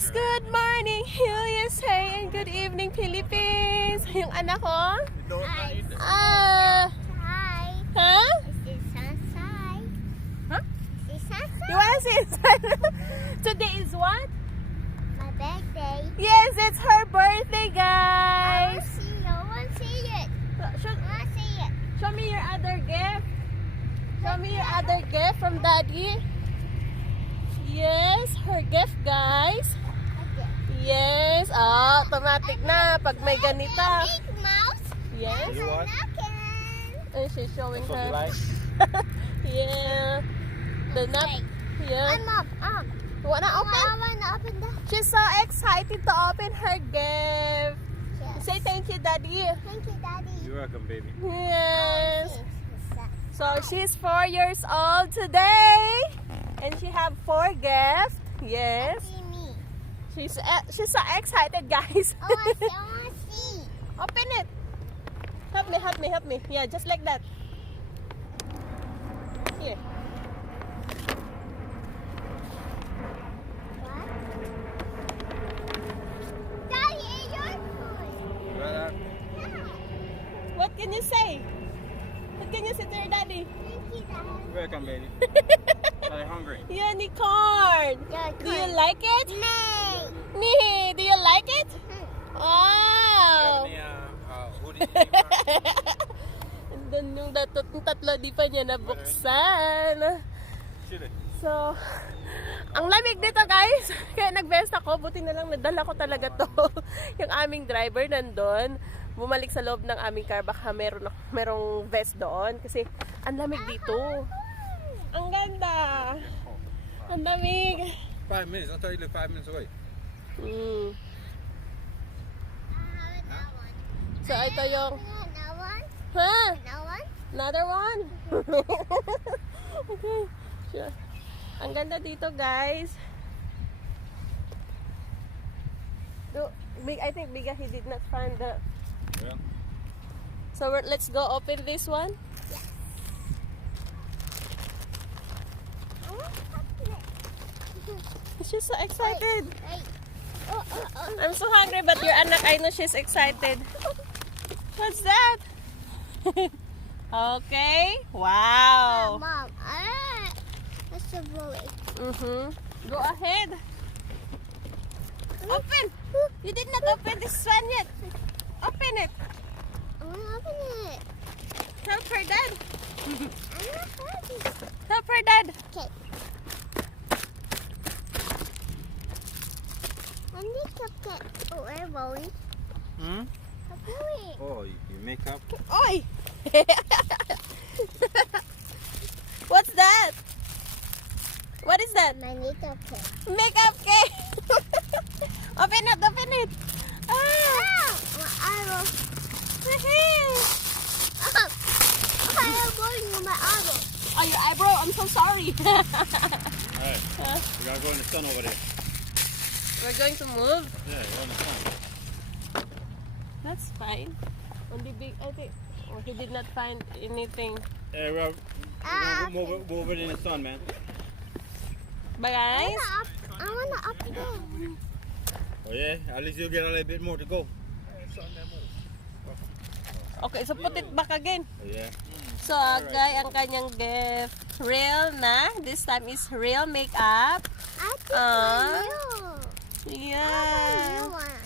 guys! Good morning USA and good evening Philippines! Yung anak ko? Hi. Huh? Is this sunshine? Huh? Is this sunshine? You wanna see inside? Today is what? My birthday. Yes, it's her birthday, I guys! want to see it. Show, I want to see it. show me your other gift. Show me your other gift from Daddy. Yes, her gift, guys. Okay. Yes, automatic na pag may ganito. Big mouse. Yes. And what? napkin. And she's showing That's what you her. like? Yeah. The nut. Wait. Yeah. Mom. You wanna I open? want to open that. She's so excited to open her gift. Yes. Say thank you, Daddy. Thank you, Daddy. You're welcome, baby. Yes. Oh, So she's 4 years old today, and she have 4 gifts. Yes. see me. She's so excited, guys. I want to see. Open it. Help me. Yeah, just like that. Here. What? Daddy, your food. Well, Yeah. What can you say? What can you say to your daddy? Thank you, Daddy. you're welcome, baby. I'm hungry. Unicorn. Yeah, Do you like it? Nay. Nee, do you like it? Wow. Hoodie? And then yung tatlo di pa niya nabuksan. So, ang lamig dito, guys. Kaya nag-vest ako. Buti na lang nadala ko talaga to. Yung aming driver nandun. Bumalik sa loob ng aming car. Baka merong vest doon. Kasi ang lamig dito. Ang ganda. Ang lamig. 5 minutes. I thought you lived 5 minutes away. Mm. That one. So, ito yung... That one. Ha? That one. Another one? Okay. Sure. Ang ganda dito, guys. I think Biga, he did not find the... Yeah. So, let's go open this one. I want to open it. She's so excited. Wait. Oh. I'm so hungry, but your anak, I know she's excited. What's that? Okay. Wow. Mom. That's a bully. Go ahead. Open. You did not open this one yet. Open it. I want to open it. Help her, Dad. I'm not happy. Help her, Dad. Okay. I need cupcake. Oh, we're bowling. Hmm? We're bowling. Oh, you make up? Oi! What's that? What is that? My new cupcake. Makeup cake! Open it! Ah! My eyebrow. Woohoo! I am bowling with my eyebrow. Oh, your eyebrow? I'm so sorry. Alright. We gotta go in the sun over there. We're going to move. Yeah, you're in the sun. That's fine. Only big, I think. Oh, he did not find anything. Hey, well, Ah, move it in the sun, man. Bye, guys. I want to up there. Oh, yeah? At least you'll get a little bit more to go. Okay, so put it back again. Oh, yeah? So, guy, ang kanyang gift. Real na. This time is real makeup. I think my Yeah. new one.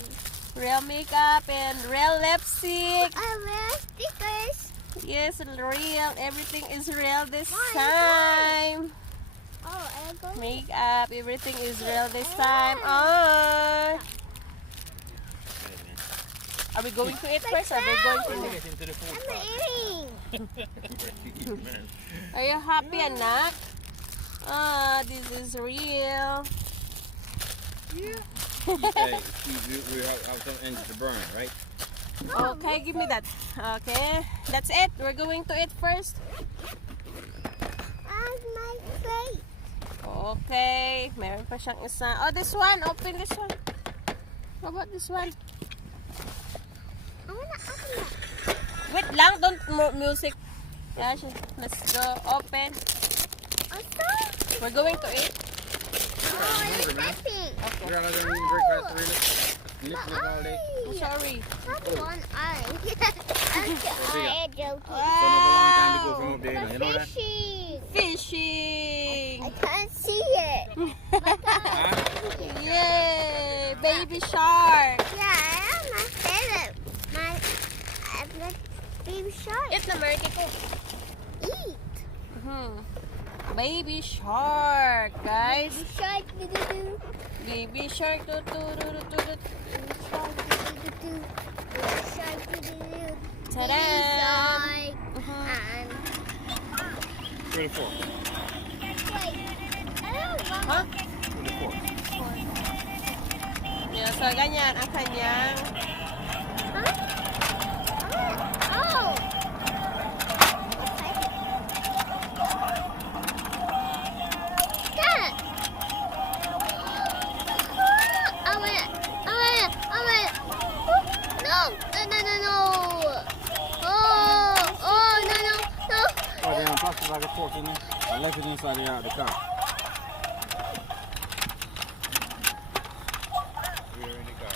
Real makeup and real lipstick. I wear stickers. Yes, real. Everything is real this Why? time. Oh, I'm going. Makeup, everything is real this time. Oh. Hey, man. Are we going to eat first or are we going to... Get into the food I'm part. eating. Man. Are you happy, anak? Ah, this is real. Hey, we have some engine to burn, right? Okay, give me that. Okay, that's it. We're going to eat first. And my plate. Okay, meron pa siyang isa. Oh, this one. Open this one. How about this one? I want to open it. Wait lang, don't music. Yeah, let's go. Open. Also, We're going to eat. oh, it's pink. Okay. ko. Kaya lang yung breakfast really. Nip na all day. I'm sorry. That's one eye. That's your eye, joking. So no long time to go from up there. You know that? Fishing. Fishing! I can't see it. Yay! Baby shark! Yeah, I have my favorite. I have baby shark. Eat na, Marky ko. Eat. Baby shark, guys. Baby shark. Do-do-do. Baby shark. Baby shark. Do-do-do. Baby shark. Do-do-do. Ta-da! Baby shark. And Where the fork? wait, I don't want Huh? Where the fork? Yeah, so ganyan ang kanyang Oh! Dad! No! No! Oh, no! Oh, they don't plastic like a fork in there. I left it inside the car. We're in the car.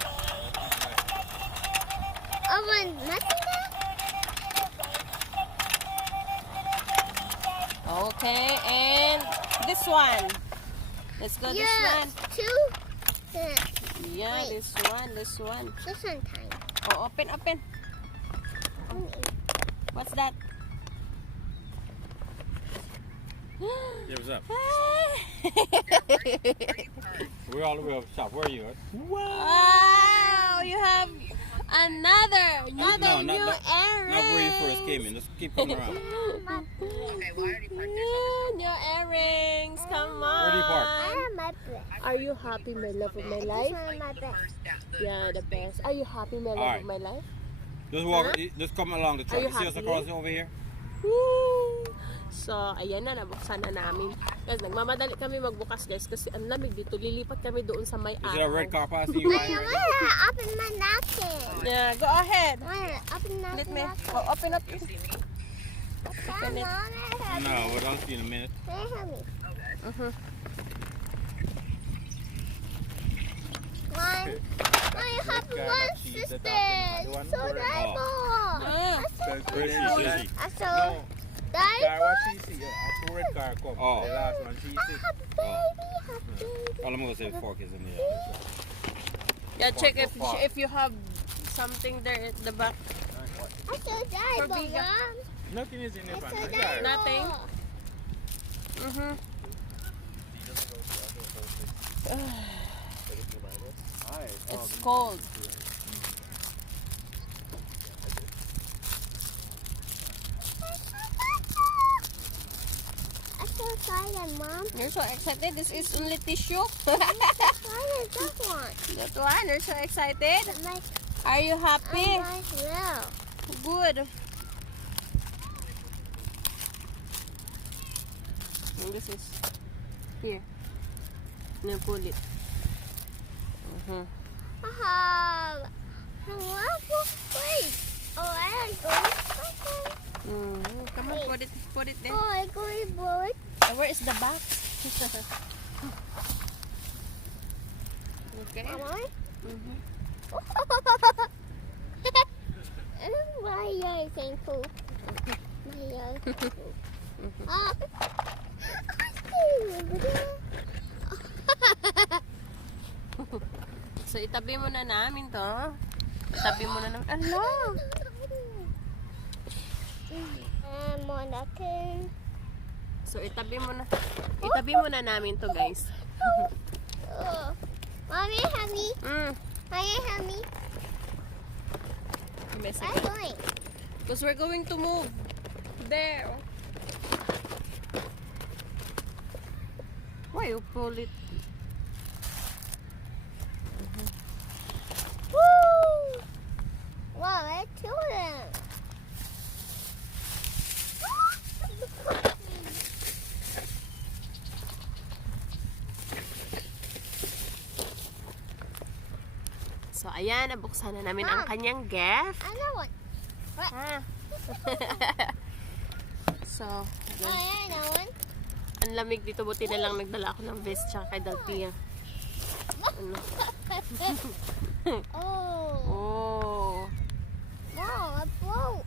I want nothing there? Okay, and this one. Let's go this one. Two. Yeah, Wait. this one. This one time. Oh, open. What's that? Yeah, what's up? We're all the way up top. Where are you at? Wow, you have another No, new not earring. Not where you first came in. Just keep coming around. New earrings. Come on. Where do you park? I have my breath. Are you happy, my love of my This life? one is my breath. Yeah, the best. Are you happy, my love Alright. of my life? Just walk. Just come along the Are you track. See us happy? across over here? Woo! So, ayan na, nabuksan na namin. Guys, nagmamadali kami magbukas, guys, kasi ang lamig dito. Lilipat kami doon sa may Is there a red araw. car passing you by I right now? want to open my napkin. Yeah, go ahead. I want to open my Let me, napkin. oh, open up. Come open it. on, help No, me. but I'll see you in a minute. Help me. Mhm. One. I have Red car, one not cheese, sister. that's all. So One diaper. Ah. Where is she? I saw No. diaper. what she see? A red car come. Oh. The last one she I see. have baby. All I'm gonna say the fork is in there. Yeah, check if you have something there at the back. I saw diaper, Forbiga. Mom. Nothing is in I there, saw man. diaper. Nothing. Mhm. It's cold. I'm so excited, Mom. You're so excited. This is only tissue. Excited, that one. That one. You're so excited. Like, Are you happy? I will. Good. And this is here. Now pull it. Wait. Oh, I like going. Come on, put it there. Oh, I going board. Where is the box? Okay. Mama? Mhm. My ears ain't cool. My ears ain't cool. Ah. So itabi mo na namin to. Itabi mo na namin. Ano? Monacan. So itabi mo na. Itabi mo na namin to, guys. Oh. Mommy, help me. Mommy, help me. Wait a Where are second. you going? Because we're going to move. There. Why you pull it? Woo! Wow, that's two of them. So ayan, nabuksan na namin ang Mom. kanyang gift. Another one. Ah. So, Oh, yeah, that one. ang lamig dito. Buti na lang nagdala ako ng vest tsaka kay Daltiya. Oh. Oh. No, I broke.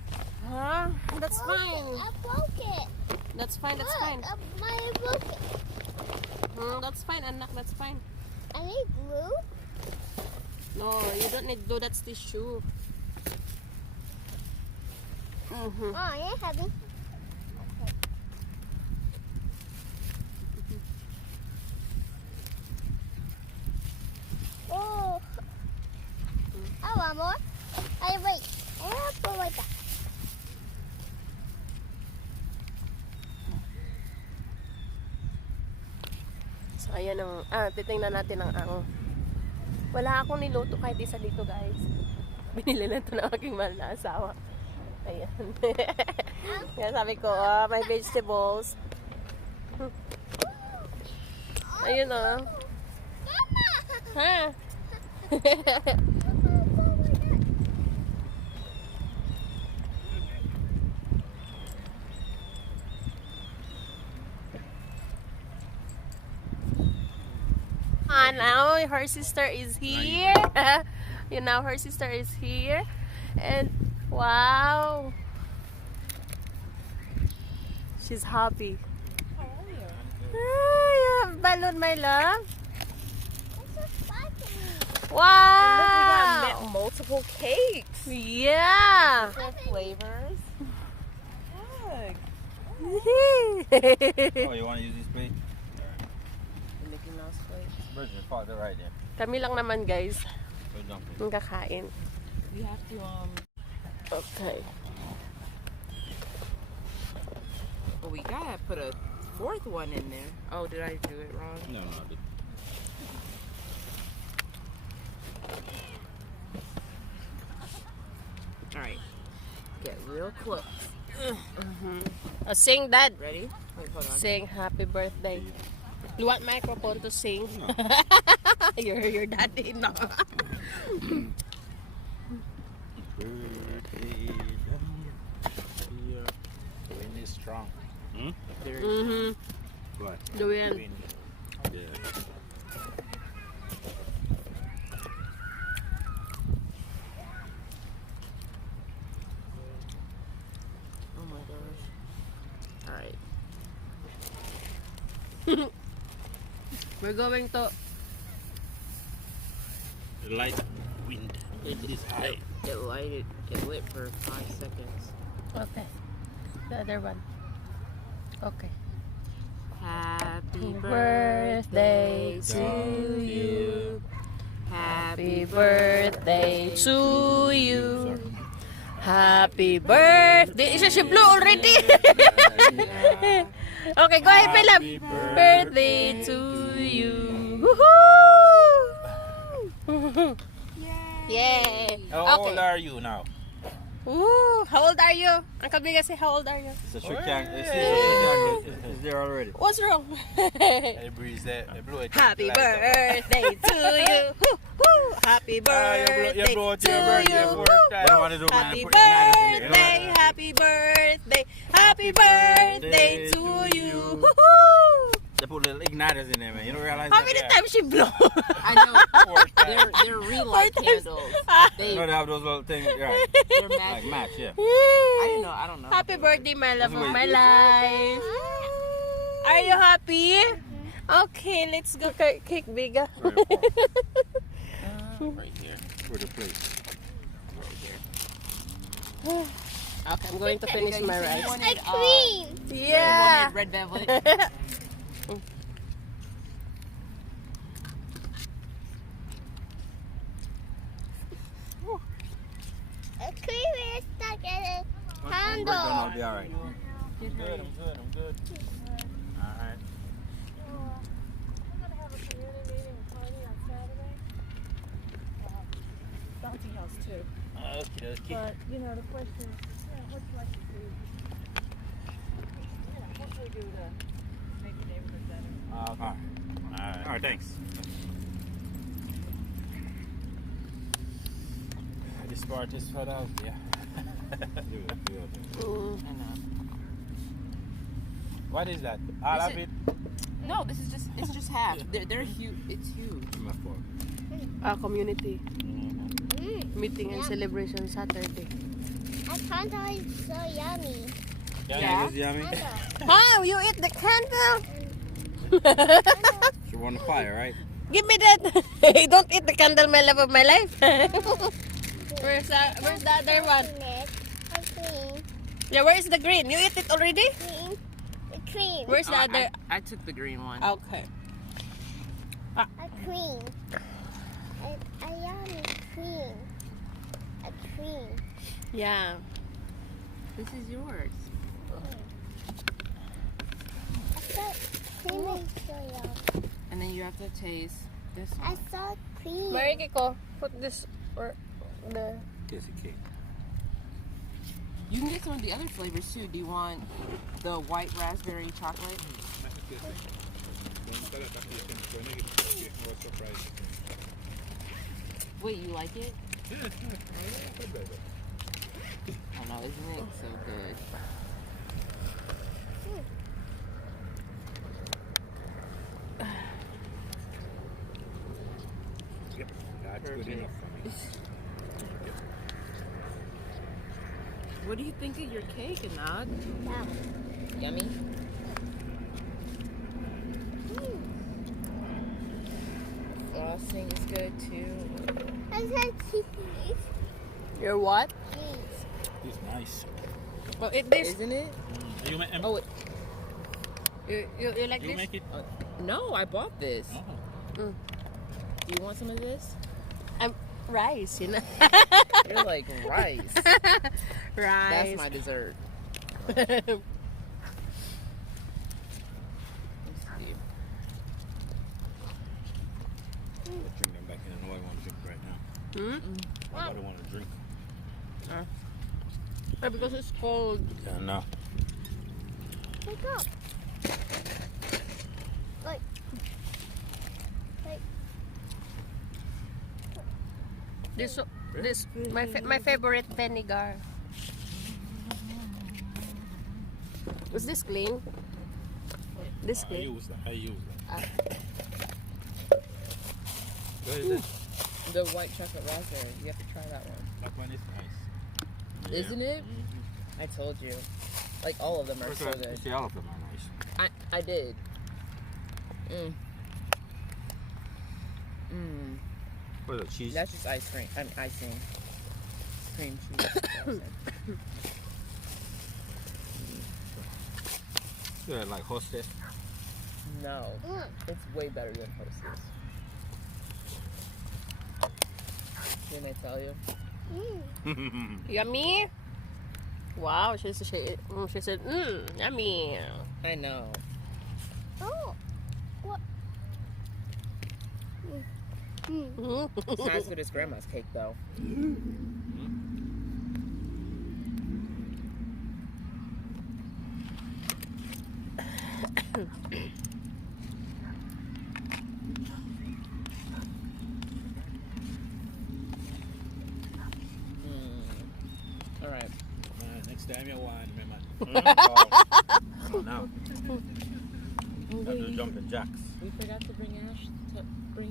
Huh? That's fine. I broke it. That's fine, that's Look, fine. I broke it. That's fine, anak, that's fine. I need glue. No, you don't need glue, that's tissue. Mm-hmm. Oh, yeah, heavy. Oh. I want more. Hey, wait. I have to like that. So, ayan ang, titingnan natin ang wala akong niluto kahit isa dito, guys. Binili na ito ng aking mahal na asawa. Ayan. Kaya sabi ko, my vegetables. Ayun, Ha? Now her sister is here. You know, her sister is here. And wow. She's happy. How are you? You have balloon, my love. It's so spicy. Wow. Look, we got multiple cakes. Yeah. Different flavors. Look. Oh, you want to use this plate? The Mickey Mouse plate. Bridget, father right there. Kami lang naman, guys, Put it down, please. yung kakain. We have to Okay. well, we gotta put a fourth one in there. Oh, did I do it wrong? No, no, no. All right. Get real close. Sing, Dad. Ready? Wait, hold on. Sing happy birthday. You want microphone to sing? You're your daddy, no? Birthday, here. The wind is strong. There. Mm-hmm. What? The wind. Wind. Yeah. Oh my gosh. All right. We're going to... Light wind. Wind is high. It lit for 5 seconds. Okay. The other one. Okay. Happy birthday to you. Happy birthday to you. Happy birthday. Is she blue already? Okay, go ahead, my love. Happy Birthday to you. Woohoo! Yay! How old Okay. are you now? Ooh, how old are you? Uncle Biga, say how old are you? It's a short can. It's there already. What's wrong? The breeze there. They blow it. Happy Like that. birthday to you. Woo, woo. Happy You birthday blow it to your birthday you. for Woo. time. Don't want to do man. Happy Put the knives in there. birthday, happy birthday, happy birthday to you. Woo. They put little igniters in there, man. You don't realize How that? many Yeah. times she blow? I know. Four times. They're relight times. candles. You know they have those little things, right? They're Like magic. match, yeah. I didn't know. I don't know. Happy birthday, my love of Wait. my life. Are you happy? Okay, let's go cake Biga. Right, four. Right here. For the plate. Okay, I'm going to finish my rice. I clean. Yeah. Red velvet. A clean is stuck in a Once break down, handle. I'll be alright. I'm good. I'm good. Alright. I'm gonna have a community meeting party on Saturday. Daltiya's too. Okay, okay. But you know the question is, what you like to do? Hopefully do to make the neighborhood better. Alright. Alright. Alright, thanks. This part is for out, yeah. Do it, do it. I know. What is that? All Is of it- it? No, this is just it's just half. They're huge. It's huge. My fork. Community meeting and celebration Saturday. I found out it's so yummy. Yeah. Is yummy. How you eat the candle? She want the fire, right? Give me that. Don't eat the candle, my love of my life. Where's the other one? I clean. Yeah, where is the green? You eat it already? Clean. Clean. Where's the Oh, other? I took the green one. Okay. A clean. A yummy clean. A clean. Yeah. This is yours. I thought clean is so yummy. And then you have to taste this I one. saw clean. Marikiko, put this or the. Kiss a cake. You can get some of the other flavors too. Do you want the white raspberry chocolate? Wait, you like it? Oh no, isn't it so good? That's good enough for me. What do you think of your cake, Anak? Yummy? Frosting is good too. I said cheese. Your what? Cheese. It's nice. Well, eat this. Isn't it? You make, Oh, You like you this? make it? no, I bought this. Oh. Do you want some of this? Rice, you know. You're like rice. Rice. That's my dessert. Let's see. Drink them back in. Nobody want to drink right now. Nobody want to drink. Because it's cold. Yeah, no. Wake up. Like. This my favorite vinegar. Was this clean? This I clean? use that. Ah. What is it? The white chocolate raspberry. You have to try that one. That one is nice. Isn't it? I told you. Like all of them are so good. See, all of them are nice. I did. Mm. Mm. What is it, cheese? That's just ice cream. I mean icing. Cream cheese. Yeah, like Hostess. No. It's way better than Hostess. Didn't I tell you? Yummy. Wow, she said, yummy. I know. Oh. What? It's not as good as Grandma's cake, though. All right. Next time you want, remember. Oh, now. Have to jumping jacks. We forgot to bring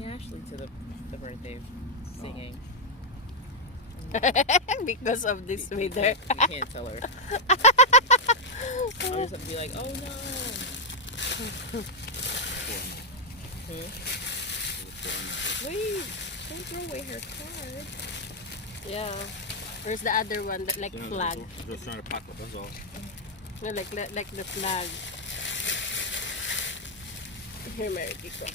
Ashley to the birthday singing. Because of this weather. We can't tell her. I'll just have to be like, oh no. Wait, don't throw away her card. Yeah. Where's the other one that like flag? Just trying to pack up, that's all. No, like the flag. Here, Mary Kiko.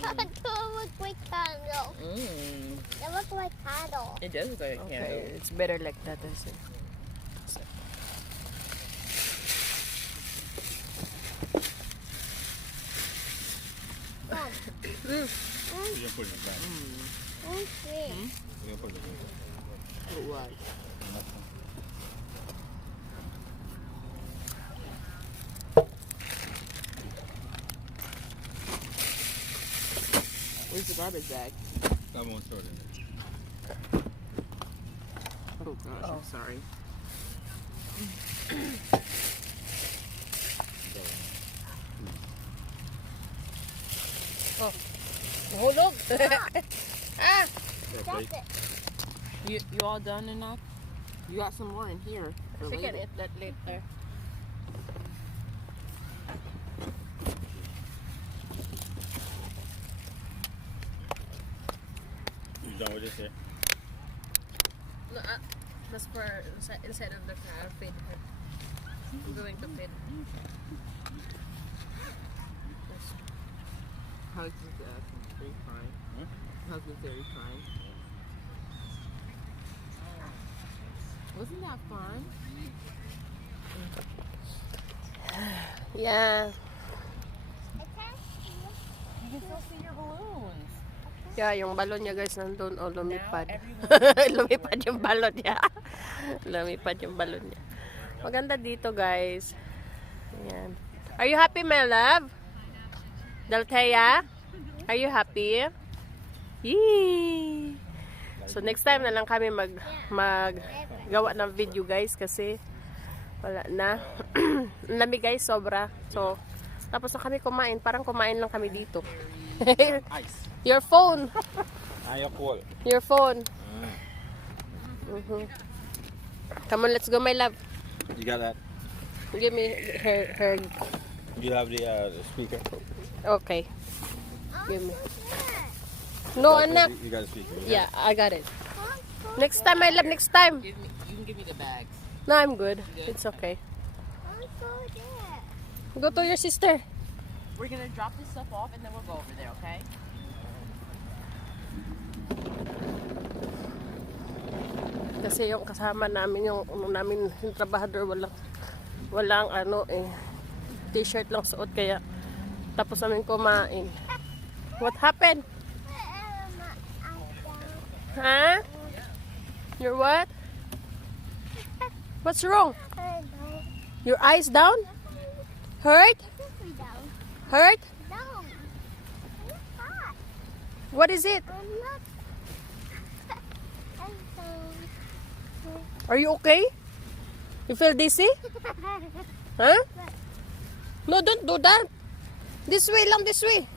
That looks like candle. That looks like candle. It does look like a Okay, candle. it's better like that, I see. You can put it back. Okay. You can put it back. What? Where's the garbage bag? I won't throw it in there. Oh gosh, I'm sorry. Oh, nahulog. Ah, Drop it. You all done enough? You got some more in here. For we can later. eat that later. You done with this here? No, that's for inside of the car. Feed her. I'm going to feed. How's the very fine? How's the very fine? Wasn't that fun? Yeah. You can still see your balloons. Yeah, yung balon niya guys nandun. Oh, lumipad. everyone- Lumipad yung balon niya. Lumipad yung balon niya. Maganda dito guys. Ayan. Are you happy, my love? Daltiya? Are you happy? Yee! So next time na lang kami maggawa ng video guys kasi wala na. Ang lamig guys, sobra. So, tapos na kami kumain. Parang kumain lang kami dito. Ice. Your phone. Your cold. Your phone. Come on, let's go, my love. You got that? Give me her. You have the speaker? Okay. Give me. No, anak. You got the speaker? Yeah, I got it. Next time, my love. Next time. You can give me the bags. No, I'm good. It's okay. Go to your sister. We're gonna drop this stuff off and then we'll go over there, okay? Kasi yung kasama namin, yung trabahador, walang ano t-shirt lang suot, kaya tapos namin kumain. What happened? Huh? Your what? What's wrong? Your eyes down? Hurt? Hurt? What is it? Are you okay? You feel dizzy? Huh? No, don't do that. This way lang, this way.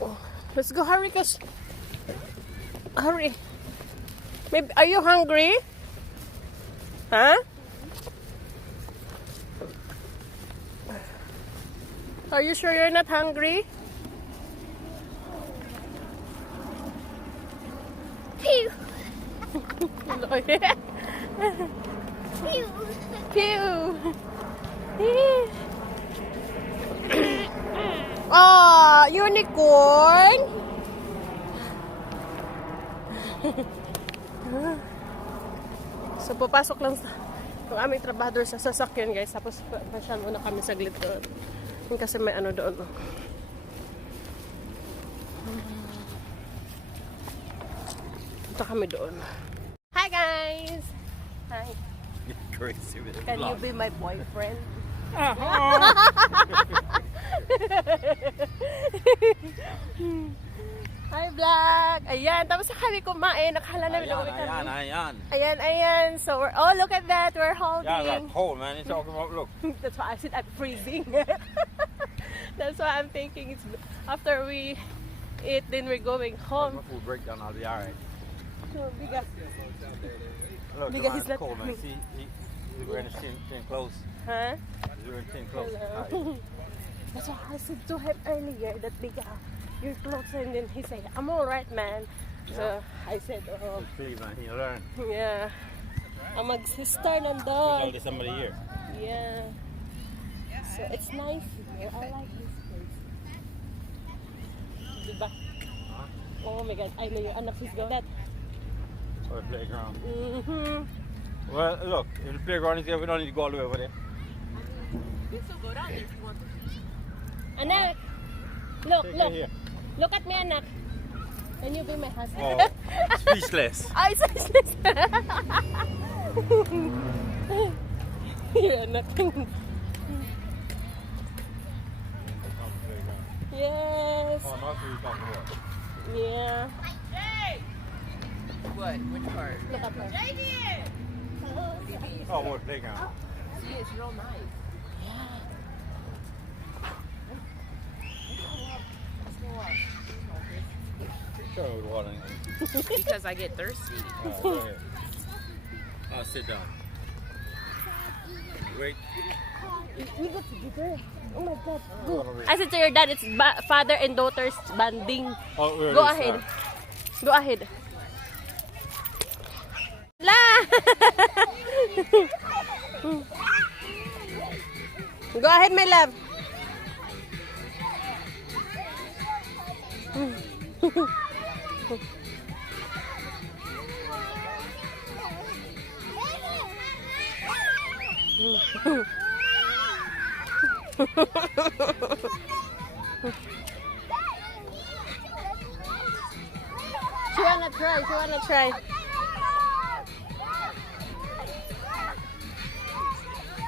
Oh, let's go, hurry, cause hurry. Maybe, are you hungry? Huh? Are you sure you're not hungry? Pew. Pew. Oh, unicorn. So, papasok lang yung aming trabahador sa sasakyan, guys. Tapos, pasyal muna kami saglit doon. Kasi may ano doon. Punta kami doon. Hi, guys! Hi. Crazy with it. Can you be my boyfriend? Hi, vlog! Ayan, tapos na kami kumain. Nakala namin na kami. Ayan. So, look at that. We're Yeah, holding. that's cold, man. You're talking about, look. That's why I said I'm freezing. That's why I'm thinking it's after we eat, then we're going home. My food breakdown, I'll be alright. So, bigas. Look, Because the he's man's not cold, man. coming. See, he's wearing his thin clothes. Huh? He's wearing thin clothes. Hello. That's why I said to him earlier that biga, your clothes, and then he said, I'm alright, man. So, I said, oh, Please, man, he'll learn. yeah. Ang mag-sister There's nandun. only somebody here. Yeah. So, it's nice here. I like this place. Diba? Oh my God, I know your anak is going that. For the playground. Mm-hmm. Well, look, if the playground is here, we don't need to go all the way over there. You can still go down there if you want to. Anak! Look, Take look. it here. Look at me, anak. Can you be my husband? Oh, speechless. Ay, sis. Your anak. Yes. Oh, not what you're talking about. Yeah. What? What? Which part? Look at her. Oh, what playground? See, it's real nice. Sure, with water. Because I get thirsty. Go ahead. I'll sit down. Wait. Oh my God. Go. I said to your dad, it's father and daughter's banding. Oh, where Go is ahead. that? Go ahead. La! Go ahead, my love. She wanna try.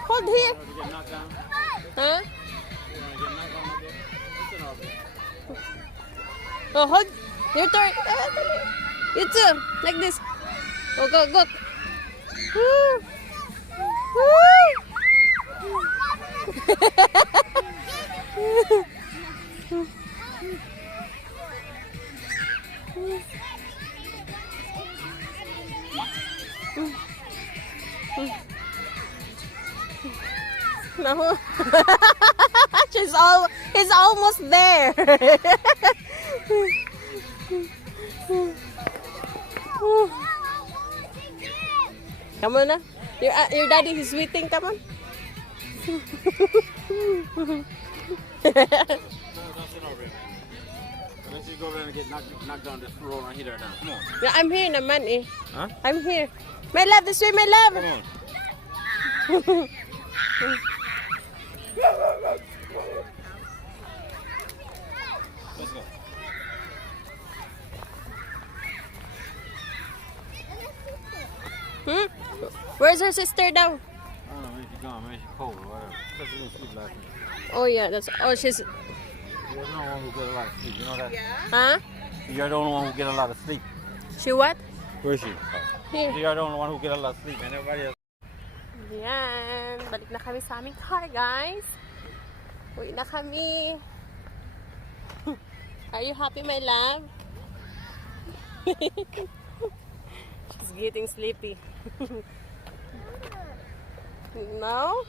Hold here. You get knocked down? Huh? You wanna get knocked down again? Listen over. Oh, hold. Your turn. You too. Like this. Go, go, go. Woo. No. He's almost there. Come on na. Your daddy is waiting. Come on. No, don't sit over here. Unless you go over there and get knocked down, just roll and hit her down. Come on. Yeah, I'm here naman eh. Huh? I'm here. My love, this way, my love. Come on. Let's go. Hmm? Where's her sister now? I don't know, maybe she's gone, maybe she's cold or whatever. Because she didn't sleep last night. Oh yeah, that's. Oh, she's. You're the only one who get a lot of sleep, you know that? Huh? You're the only one who get a lot of sleep. She what? Where is she? Here. You're the only one who get a lot of sleep, and everybody else. Yan. Balik na kami sa aming car, guys. Uwi na kami. Are you happy, my love? She's getting sleepy. No?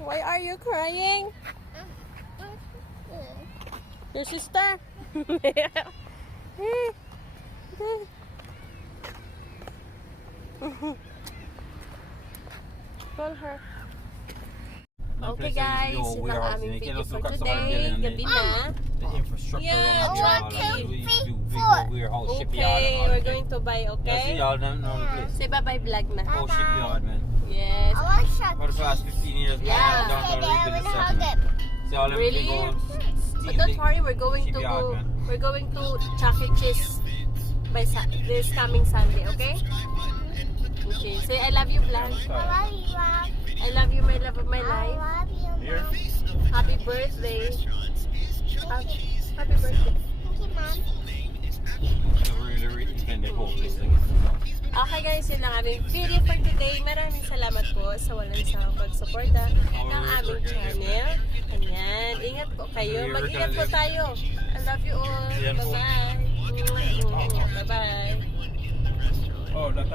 Why are you crying? Your sister? Call her. Okay guys, yun ang aming video for today. Gabi na. The infrastructure Yeah, around trucking. we go we're whole shipyard. Okay, and all we're that. going to buy, Yeah, see okay? y'all know the place. Say bye-bye vlog na. Whole shipyard, man. Yes. I want shot. For the past 15 years, man, Yeah. downtown They rebuild haven't the held it. See all them Really? big old But steel don't thing. worry, we're going to Shipyard, go. man. We're going to Chuck E. Cheese by this coming Sunday, okay? Okay. Say I love you, vlog. I love you, Mom. I love you, my love of my I life. love you, Here? Mom. Happy birthday. Happy birthday. Okay, Mom. They reinvent the whole place again. Okay guys, yun lang aming video for today. Maraming salamat po sa walang isang pagsuporta ng aming channel. Ayan, ingat po kayo. Mag-ingat po tayo. I love you all. Bye-bye. Bye-bye. Oh, that's